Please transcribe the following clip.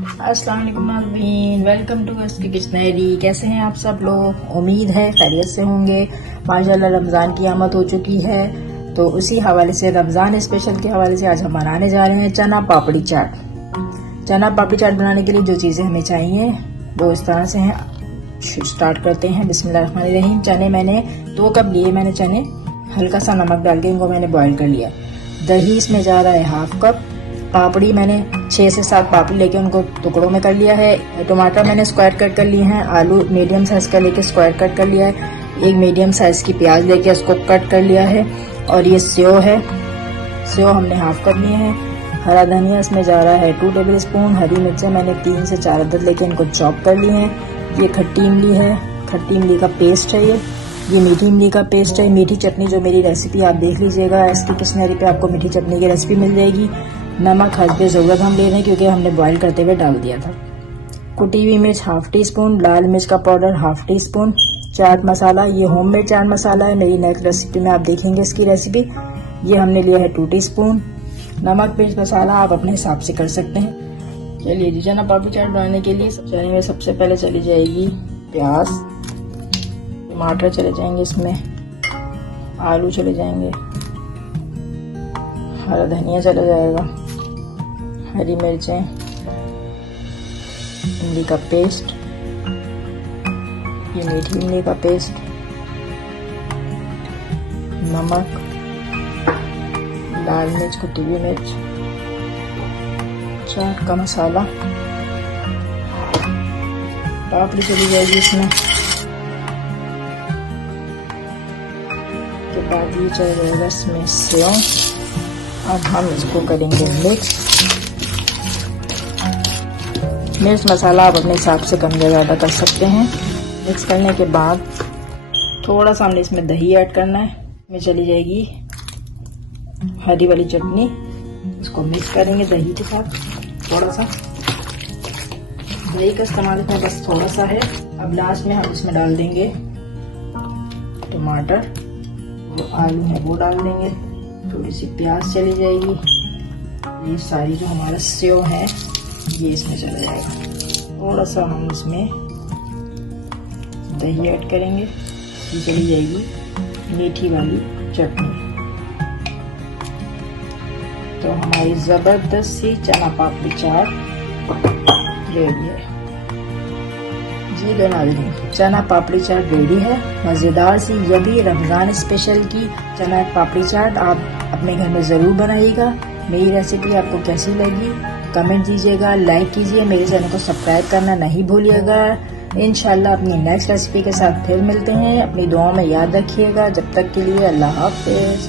अस्सलाम वालेकुम नाज़रीन, वेलकम टू उसकी किचनरी। कैसे हैं आप सब लोग? उम्मीद है खैरियत से होंगे। माशाल्लाह रमज़ान की आमद हो चुकी है, तो उसी हवाले से रमज़ान स्पेशल के हवाले से आज हम बनाने जा रहे हैं चना पापड़ी चाट। चना पापड़ी चाट बनाने के लिए जो चीज़ें हमें चाहिए वो इस तरह से हैं। स्टार्ट करते हैं। बिस्मिल्लाहिर्रहमानिर्रहीम। चने मैंने 2 कप लिए। मैंने चने हल्का सा नमक डाल के इनको मैंने बॉईल कर लिया। दही इसमें जा रहा है हाफ कप। पापड़ी मैंने 6 से 7 पापड़ी लेके उनको टुकड़ों में कर लिया है। टमाटर मैंने स्क्वायर कट कर लिए हैं। आलू मीडियम साइज का लेके स्क्वायर कट कर लिया है। एक मीडियम साइज की प्याज लेके उसको कट कर लिया है। और ये सेव है, सेव हमने हाफ कप लिए हैं। हरा धनिया इसमें जा रहा है 2 टेबल स्पून। हरी मिर्चें मैंने 3 से 4 अदद लेके इनको चॉप कर लिए हैं। ये खट्टी इमली है, खट्टी इमली का पेस्ट है। ये मीठी इमली का पेस्ट है। मीठी चटनी जो मेरी रेसिपी आप देख लीजिएगा, इसकी किचनरी पे आपको मीठी चटनी की रेसिपी मिल जाएगी। नमक हस्बे ज़रूरत हम ले रहे हैं क्योंकि हमने बॉईल करते हुए डाल दिया था। कुटी हुई मिर्च हाफ टी स्पून, लाल मिर्च का powder half tea spoon, chaat masala, ये होममेड चाट मसाला है। मेरी नेक्स्ट रेसिपी में आप देखेंगे इसकी रेसिपी। ये हमने लिया है 2 टीस्पून। नमक मिर्च मसाला आप अपने हिसाब से कर सकते हैं। चलिए जी, चना पापड़ी चाट बनाने के लिए चने में सबसे पहले चली जाएगी प्याज, टमाटर चले जाएंगे इसमें, आलू चले जाएंगे, हरा धनिया चला जाएगा, हरी मिर्चें, इमली का पेस्ट, ये मीठी इमली का पेस्ट, नमक, लाल मिर्च, कुटी हुई मिर्च, चाट का मसाला, पापड़ी चली जाएगी इसमें। के बाद ये चल जाएगा इसमें सेव। अब हम इसको करेंगे मिक्स। मिर्च मसाला आप अपने हिसाब से कम या ज़्यादा कर सकते हैं। मिक्स करने के बाद थोड़ा सा हमने इसमें दही ऐड करना है। इसमें चली जाएगी हरी वाली चटनी। इसको मिक्स करेंगे दही के साथ। थोड़ा सा दही का इस्तेमाल इसमें बस थोड़ा सा है। अब लास्ट में हम इसमें डाल देंगे टमाटर, जो आलू है वो डाल देंगे, थोड़ी सी प्याज चली जाएगी। ये सारी जो हमारा सेव है ये इसमें चला जाएगा। थोड़ा सा हम इसमें दही ऐड करेंगे। ये चली जाएगी मीठी वाली चटनी। तो हमारी जबरदस्त सी चना पापड़ी चाट रेडी है। जी लो नाज़रीन, चना पापड़ी चाट रेडी है। मज़ेदार सी यही रमज़ान स्पेशल की चना पापड़ी चाट आप अपने घर में ज़रूर बनाइएगा। मेरी रेसिपी आपको कैसी लगी कमेंट दीजिएगा, लाइक कीजिए, मेरे चैनल को सब्सक्राइब करना नहीं भूलिएगा। इंशाल्लाह अपनी नेक्स्ट रेसिपी के साथ फिर मिलते हैं। अपनी दुआओं में याद रखिएगा। जब तक के लिए अल्लाह हाफ़िज़।